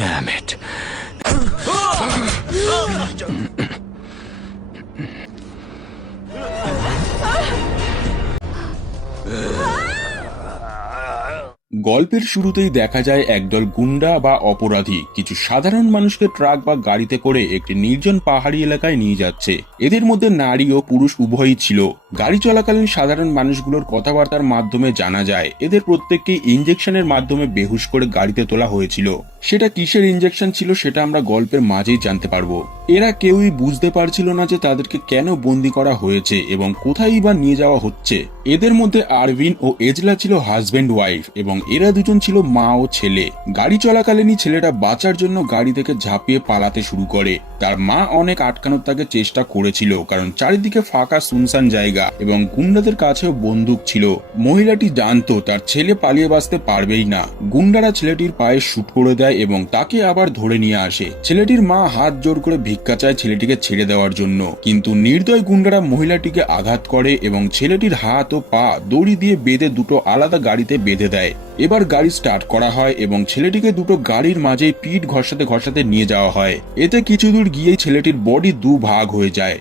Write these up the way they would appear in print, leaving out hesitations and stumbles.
Damn it. গল্পের শুরুতেই দেখা যায় একদল গুন্ডা বা অপরাধী কিছু সাধারণ মানুষকে ট্রাক বা গাড়িতে করে একটি নির্জন পাহাড়ি এলাকায় নিয়ে যাচ্ছে। এদের মধ্যে নারী ও পুরুষ উভয়ই ছিল। গাড়ি চলাকালীন সাধারণ মানুষগুলোর কথাবার্তার মাধ্যমে জানা যায় এদের প্রত্যেককে ইনজেকশনের মাধ্যমে বেহুশ করে গাড়িতে তোলা হয়েছিল। সেটা কিসের ইনজেকশন ছিল সেটা আমরা গল্পের মাঝেই জানতে পারবো। এরা কেউই বুঝতে পারছিল না যে তাদেরকে কেন বন্দী করা হয়েছে এবং কোথায় বা নিয়ে যাওয়া হচ্ছে। এদের মধ্যে আরভিন ও এজলা ছিল হাজব্যান্ড ওয়াইফ এবং এরা দুজন ছিল মা ও ছেলে। গাড়ি চলাকালীনই ছেলেটা বাঁচার জন্য গাড়ি থেকে ঝাঁপিয়ে পালাতে শুরু করে। তার মা অনেক আটকানোর তাকে চেষ্টা করেছিল, কারণ চারিদিকে ফাঁকা সুনসান জায়গা এবং গুন্ডাদের কাছেও বন্দুক ছিল। মহিলাটি জানতো তার ছেলে পালিয়ে বাঁচতে পারবেই না। গুন্ডারা ছেলেটির পায়ে শুট করে দেয় এবং তাকে আবার ধরে নিয়ে আসে। ছেলেটির মা হাত জোর করে ভিক্ষা চায় ছেলেটিকে ছেড়ে দেওয়ার জন্য, কিন্তু নির্দয় গুন্ডারা মহিলাটিকে আঘাত করে এবং ছেলেটির হাত ও পা দড়ি দিয়ে বেঁধে দুটো আলাদা গাড়িতে বেঁধে দেয়। এবার গাড়ি স্টার্ট করা হয় এবং ছেলেটিকে দুটো গাড়ির মাঝেই পিঠ ঘষাতে ঘষাতে নিয়ে যাওয়া হয়। এতে কিছু দূর গিয়েই ছেলেটির বডি দুভাগ হয়ে যায়।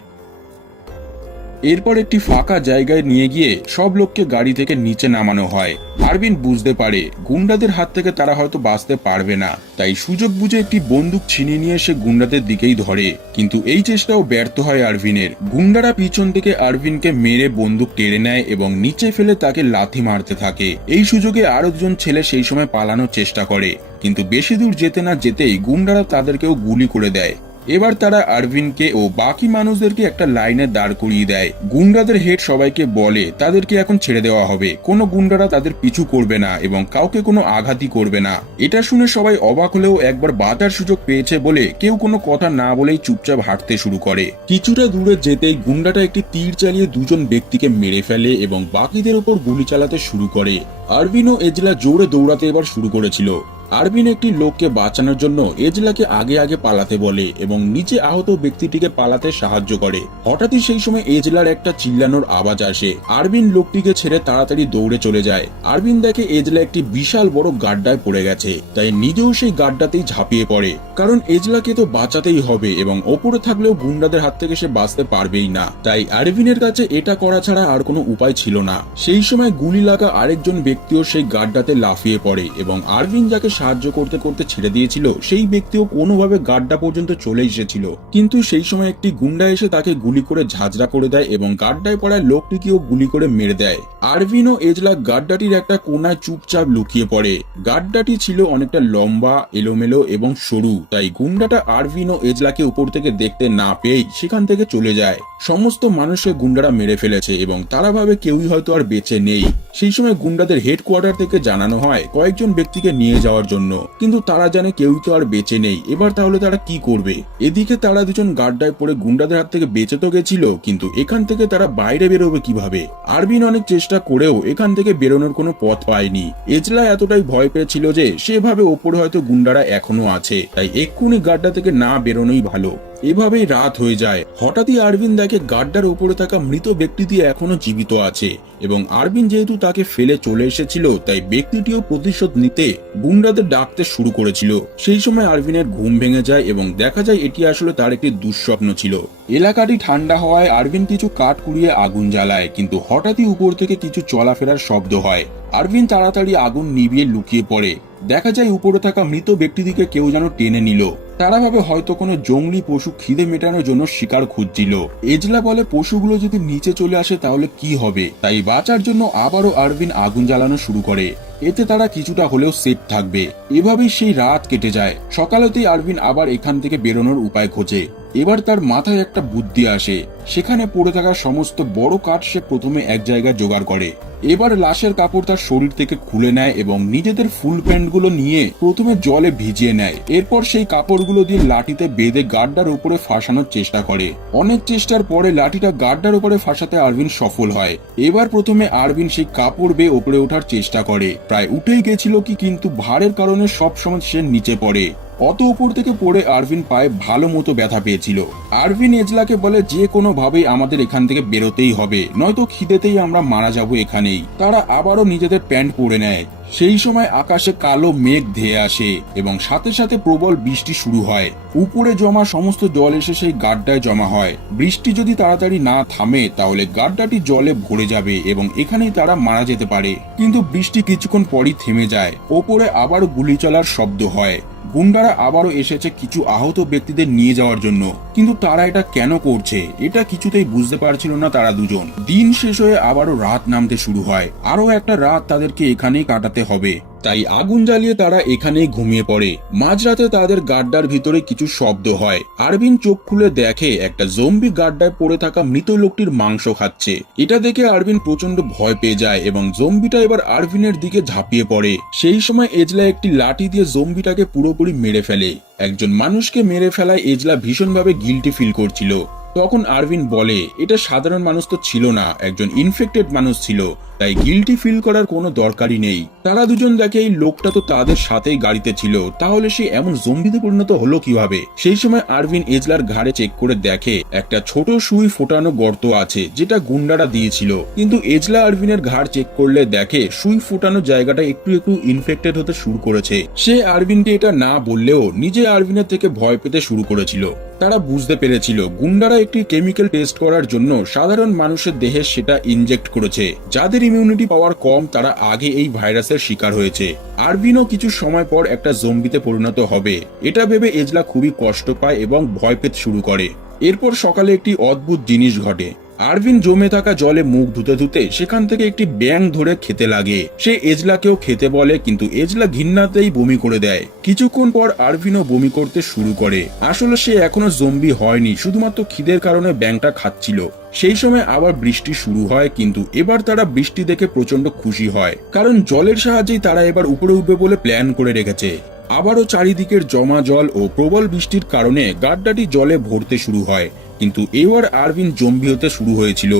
এরপর একটি ফাঁকা জায়গায় নিয়ে গিয়ে সব লোককে গাড়ি থেকে নিচে নামানো হয়। আরভিন বুঝতে পারে গুন্ডাদের হাত থেকে তারা হয়তো বাঁচতে পারবে না, তাই সুযোগ বুঝে একটি বন্দুক ছিনিয়ে নিয়ে এসে গুন্ডাদের দিকেই ধরে, কিন্তু এই চেষ্টাও ব্যর্থ হয় আরভিনের। গুন্ডারা পিছন থেকে আরভিনকে মেরে বন্দুক কেড়ে নেয় এবং নিচে ফেলে তাকে লাথি মারতে থাকে। এই সুযোগে আরো দুজন ছেলে সেই সময় পালানোর চেষ্টা করে, কিন্তু বেশি দূর যেতে না যেতেই গুন্ডারা তাদেরকেও গুলি করে দেয়। এবার তারা আরভিনকে ও বাকি মানুষদেরকে একটা লাইনে দাঁড় করিয়ে দেয়। গুন্ডাদের হেড সবাইকে বলে তাদেরকে এখন ছেড়ে দেওয়া হবে, কোনো গুন্ডারা তাদের পিছু করবে না এবং কাউকে কোনো আঘাতই করবে না। এটা শুনে সবাই অবাক হলেও একবার বাঁচার সুযোগ পেয়েছে বলে কেউ কোনো কথা না বলেই চুপচাপ হাঁটতে শুরু করে। কিছুটা দূরে যেতেই গুন্ডাটা একটি তীর চালিয়ে দুজন ব্যক্তিকে মেরে ফেলে এবং বাকিদের উপর গুলি চালাতে শুরু করে। আরভিন ও এজলা জোরে দৌড়াতে এবার শুরু করেছিল। আরভিন একটি লোককে বাঁচানোর জন্য এজলাকে আগে আগে পালাতে বলে এবং নিচে আহত ব্যক্তিটিকে পালাতে সাহায্য করে। হঠাৎই সেই সময় এজলার একটা চিল্লানোর আওয়াজ আসে। আরভিন লোকটিকে ছেড়ে তাড়াতাড়ি দৌড়ে চলে যায়। আরভিন দেখে এজলা একটি বিশাল বড় গাড্ডায় পড়ে গেছে, তাই নিজেও সেই গাড্ডাতেই ঝাঁপিয়ে পড়ে, কারণ এজলাকে তো বাঁচাতেই হবে এবং ওপরে থাকলেও গুন্ডাদের হাত থেকে সে বাঁচতে পারবেই না। তাই আরভিনের কাছে এটা করা ছাড়া আর কোনো উপায় ছিল না। সেই সময় গুলি লাগা আরেকজন ব্যক্তিও সেই গাড্ডাতে লাফিয়ে পড়ে এবং আরভিন যাকে সাহায্য করতে করতে ছেড়ে দিয়েছিল সেই ব্যক্তিও কোনোভাবে গাড্ডা পর্যন্ত চলে এসেছিল, কিন্তু সেই সময় একটি গুন্ডা এসে তাকে গুলি করে ঝাঁঝরা করে দেয় এবং গাড্ডায় পড়ায় লোকটিকেও গুলি করে মেরে দেয়। আরভিন ও এজলা গাড্ডাটির একটা কোনায় চুপচাপ লুকিয়ে পড়ে। গাড্ডাটি ছিল অনেকটা লম্বা, এলোমেলো এবং সরু, তাই গুন্ডাটা আরভিন ও এজলাকে উপর থেকে দেখতে না পেয়েই সেখান থেকে চলে যায়। সমস্ত মানুষকে গুন্ডারা মেরে ফেলেছে এবং তারা ভাবে কেউই হয়তো আর বেঁচে নেই। সেই সময় গুন্ডাদের হেডকোয়ার্টার থেকে জানানো হয় কয়েকজন ব্যক্তিকে নিয়ে যাওয়ার জন্য, কিন্তু তারা জানে কেউই তো আর বেঁচে নেই। এবার তাহলে তারা কি করবে? এদিকে তারা দুজন গাড্ডায় পড়ে গুন্ডাদের হাত থেকে বেঁচে তো গেছিল, কিন্তু এখান থেকে তারা বাইরে বেরোবে কিভাবে? আরভিন অনেক চেষ্টা করেও এখান থেকে বেরোনোর কোনো পথ পায়নি। এজলা এতটাই ভয় পেয়েছিল যে সেভাবে ওপরে হয়তো গুন্ডারা এখনো আছে, তাই এক্ষুনি গাড্ডা থেকে না বেরোনোই ভালো। এভাবেই রাত হয়ে যায়। হঠাৎই আরভিন দেখে গাড্ডার উপরে থাকা মৃত ব্যক্তিটি এখনো জীবিত আছে এবং আরভিন যেহেতু তাকে ফেলে চলে এসেছিল, তাই ব্যক্তিটিও প্রতিশোধ নিতে গুন্ডাদের ডাকতে শুরু করেছিল। সেই সময় আরভিনের ঘুম ভেঙে যায় এবং দেখা যায় এটি আসলে তার একটি দুঃস্বপ্ন ছিল। এলাকাটি ঠান্ডা হওয়ায় আরভিন কিছু কাঠ কুড়িয়ে আগুন জ্বালায়, কিন্তু হঠাৎই উপর থেকে কিছু চলাফেরার শব্দ হয়। আরভিন তাড়াতাড়ি আগুন নিভিয়ে লুকিয়ে পড়ে। দেখা যায় উপরে থাকা মৃত ব্যক্তিটিকে কেউ যেন টেনে নিল। তারা ভাবে হয়তো কোনো জঙ্গলি পশু খিদে মেটানোর জন্য শিকার খুঁজছিল। এজলা বলে পশুগুলো যদি নিচে চলে আসে তাহলে কি হবে, তাই বাঁচার জন্য আবারও আরভিন আগুন জ্বালানো শুরু করে। এতে তারা কিছুটা হলেও সেফ থাকবে। এভাবেই সেই রাত কেটে যায়। সকালেতেই আরভিন আবার এখান থেকে বেরোনোর উপায় খোঁজে। এবার তার মাথায় একটা বুদ্ধি আসে। সেখানে পড়ে থাকা সমস্ত বড় কাঠ সে প্রথমে এক জায়গায় জোগাড় করে। এবার লাশের কাপড় তার শরীর থেকে খুলে নেয় এবং নিজেদের ফুল প্যান্টগুলো নিয়ে প্রথমে জলে ভিজিয়ে নেয়। এরপর সেই কাপড়গুলো দিয়ে লাঠিতে বেঁধে গাড্ডার উপরে ফাঁসানোর চেষ্টা করে। অনেক চেষ্টার পরে লাঠিটা গাড্ডার উপরে ফাঁসাতে আরভিন সফল হয়। এবার প্রথমে আরভিন সেই কাপড় বেয়ে উপরে ওঠার চেষ্টা করে। প্রায় উঠেই গেছিল কিন্তু ভারের কারণে সব সময় সে নিচে পড়ে। অত উপর থেকে পড়ে আরভিন পায়ে ভালো মতো ব্যথা পেয়েছিল। আরভিন এজলাকে বলে যে কোনো ভাবেই আমাদের এখান থেকে বেরোতেই হবে, নয়তো খিদেতেই আমরা মারা যাব এখানেই। তারা আবারও নিজেদের প্যান্ট পরে নেয়। সেই সময় আকাশে কালো মেঘ ধেয়ে আসে এবং সাথে সাথে প্রবল বৃষ্টি শুরু হয়। উপরে জমা সমস্ত জল এসে সেই গাড্ডায় জমা হয়। বৃষ্টি যদি তাড়াতাড়ি না থামে তাহলে গাড্ডাটি জলে ভরে যাবে এবং এখানেই তারা মারা যেতে পারে। কিন্তু বৃষ্টি কিছুক্ষণ পরই থেমে যায়। ওপরে আবারও গুলি চলার শব্দ হয়। গুন্ডারা আবারও এসেছে কিছু আহত ব্যক্তিদের নিয়ে যাওয়ার জন্য, কিন্তু তারা এটা কেন করছে এটা কিছুতেই বুঝতে পারছিল না তারা দুজন। দিন শেষ হয়ে আবারও রাত নামতে শুরু হয়। আরো একটা রাত তাদেরকে এখানেই কাটাতে হবে, তাই আগুন জ্বালিয়ে তারা এখানেই ঘুমিয়ে পড়ে। মাঝরাতে তাদের গাড্ডার ভিতরে কিছু শব্দ হয়। আরভিন চোখ খুলে দেখে একটা জম্বি গাড্ডায় পড়ে থাকা মৃত লোকটির মাংস খাচ্ছে। এটা দেখে আরভিন প্রচন্ড ভয় পেয়ে যায় এবং জম্বিটা এবার আরভিনের দিকে ঝাঁপিয়ে পড়ে। সেই সময় এজলা একটি লাঠি দিয়ে জম্বিটাকে পুরোপুরি মেরে ফেলে। একজন মানুষকে মেরে ফেলায় এজলা ভীষণভাবে গিল্টি ফিল করছিল। তখন আরভিন বলে এটা সাধারণ মানুষ তো ছিল না, একজন ইনফেক্টেড মানুষ ছিল, তাই গিল্টি ফিল করার কোনো দরকারই নেই। তারা দুজন দেখে এই লোকটা তো তাদের সাথেই গাড়িতে ছিল, তাহলে সে এমন জম্বিতে পরিণত হলো কিভাবে। সেই সময় আরভিন এজলার ঘাড়ে চেক করে দেখে একটা ছোট সুই ফোটানো গর্ত আছে যেটা গুন্ডারা দিয়েছিল। কিন্তু এজলা আরভিনের ঘাড় চেক করলে দেখে সুই ফোটানো জায়গাটা একটু একটু ইনফেক্টেড হতে শুরু করেছে। সে আরভিনকে এটা না বললেও নিজে আরভিনের থেকে ভয় পেতে শুরু করেছিল। তারা বুঝতে পেরেছিল গুন্ডারা একটি কেমিক্যাল টেস্ট করার জন্য সাধারণ মানুষের দেহে সেটা ইনজেক্ট করেছে। যাদের ইমিউনিটি পাওয়ার কম তারা আগে এই ভাইরাসের শিকার হয়েছে। আরভিনও কিছু সময় পর একটা জম্বিতে পরিণত হবে, এটা ভেবে এজলা খুবই কষ্ট পায় এবং ভয় পেতে শুরু করে। এরপর সকালে একটি অদ্ভুত জিনিস ঘটে। আরভিন জমে থাকা জলে মুখ ধুতে ধুতে সেখান থেকে একটি ব্যাঙ ধরে খেতে লাগে। সে এজলাকেও খেতে বলে, কিন্তু এজলা ঘৃণাতেই বমি করে দেয়। কিছুক্ষণ পর আরভিনও বমি করতে শুরু করে। আসলে সে এখনো জম্বি হয়নি, শুধুমাত্র খিদের কারণে ব্যাঙটা খাচ্ছিল। সেই সময় আবার বৃষ্টি শুরু হয়, কিন্তু এবার তারা বৃষ্টি দেখে প্রচন্ড খুশি হয়, কারণ জলের সাহায্যেই তারা এবার উপরে উঠবে বলে প্ল্যান করে রেখেছে। আবারও চারিদিকের জমা জল ও প্রবল বৃষ্টির কারণে গাড্ডাটি জলে ভরতে শুরু হয়, কিন্তু এবার আরভিন জম্বি হতে শুরু হয়েছিল।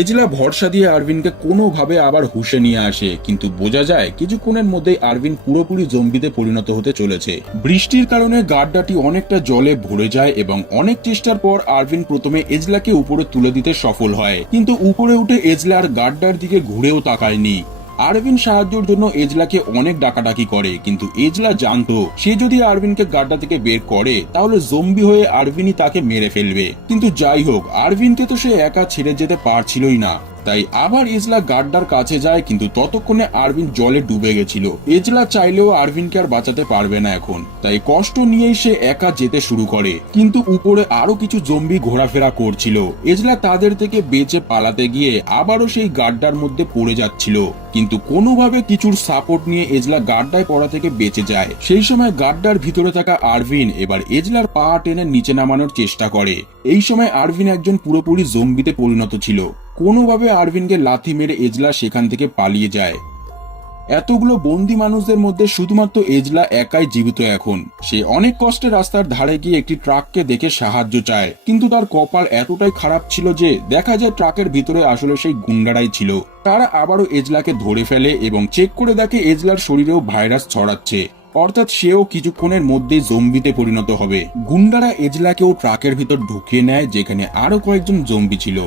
এজলা ভরসা দিয়ে আরভিনকে কোনোভাবে আবার হুঁশে নিয়ে আসে, কিন্তু বোঝা যায় কিছুক্ষণের মধ্যেই আরভিন পুরোপুরি জম্বিতে পরিণত হতে চলেছে। বৃষ্টির কারণে গাড্ডাটি অনেকটা জলে ভরে যায় এবং অনেক চেষ্টার পর আরভিন প্রথমে এজলাকে উপরে তুলে দিতে সফল হয়, কিন্তু উপরে উঠে এজলা আর গাড্ডার দিকে ঘুরেও তাকায়নি। আরভিন সাহায্যের জন্য এজলাকে অনেক ডাকাডাকি করে, কিন্তু এজলা জানতো সে যদি আরভিনকে গাড্ডা থেকে বের করে তাহলে জম্বি হয়ে আরভিনই তাকে মেরে ফেলবে। কিন্তু যাই হোক, আরভিনকে তো সে একা ছেড়ে যেতে পারছিলই না, তাই আবার এজলা গাড্ডার কাছে যায়, কিন্তু ততক্ষণে আরভিন জলে ডুবে গেছিল। এজলা চাইলেও আরভিনকে আর বাঁচাতে পারবে না এখন, তাই কষ্ট নিয়েই সে একা যেতে শুরু করে। কিন্তু উপরে আরো কিছু জম্বি ঘোরাফেরা করছিল। এজলা তাদের থেকে বেঁচে পালাতে গিয়ে আবারও সেই গাড্ডার মধ্যে পড়ে যাচ্ছিল, কিন্তু কোনোভাবে কিছুর সাপোর্ট নিয়ে এজলা গাড্ডায় পড়া থেকে বেঁচে যায়। সেই সময় গাড্ডার ভিতরে থাকা আরভিন এবার এজলার পা টেনে নিচে নামানোর চেষ্টা করে। এই সময় আরভিন একজন পুরোপুরি জম্বিতে পরিণত ছিল। কোনোভাবে আরভিনকে লাথি মেরে এজলা সেখান থেকে পালিয়ে যায়। এতগুলো বন্দি মানুষদের মধ্যে শুধুমাত্র এজলা একাই জীবিত এখন। সে অনেক কষ্টে রাস্তার ধারে গিয়ে একটি ট্রাককে দেখে সাহায্য চায়, কিন্তু তার কপাল এতটাই খারাপ ছিল যে দেখা যায় ট্রাকের ভিতরে আসলে সেই গুন্ডারাই ছিল। তারা আবারও এজলাকে ধরে ফেলে এবং চেক করে দেখে এজলার শরীরেও ভাইরাস ছড়াচ্ছে, অর্থাৎ সেও কিছুক্ষণের মধ্যেই জম্বিতে পরিণত হবে। গুন্ডারা এজলাকেও ট্রাকের ভিতর ঢুকিয়ে নেয়, যেখানে আরো কয়েকজন জম্বি ছিল।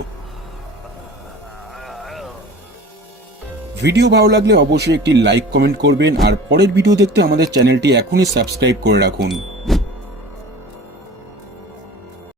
ভিডিও ভালো লাগলে অবশ্যই একটি লাইক কমেন্ট করবেন, আর পরের ভিডিও দেখতে আমাদের চ্যানেলটি এখনই সাবস্ক্রাইব করে রাখুন।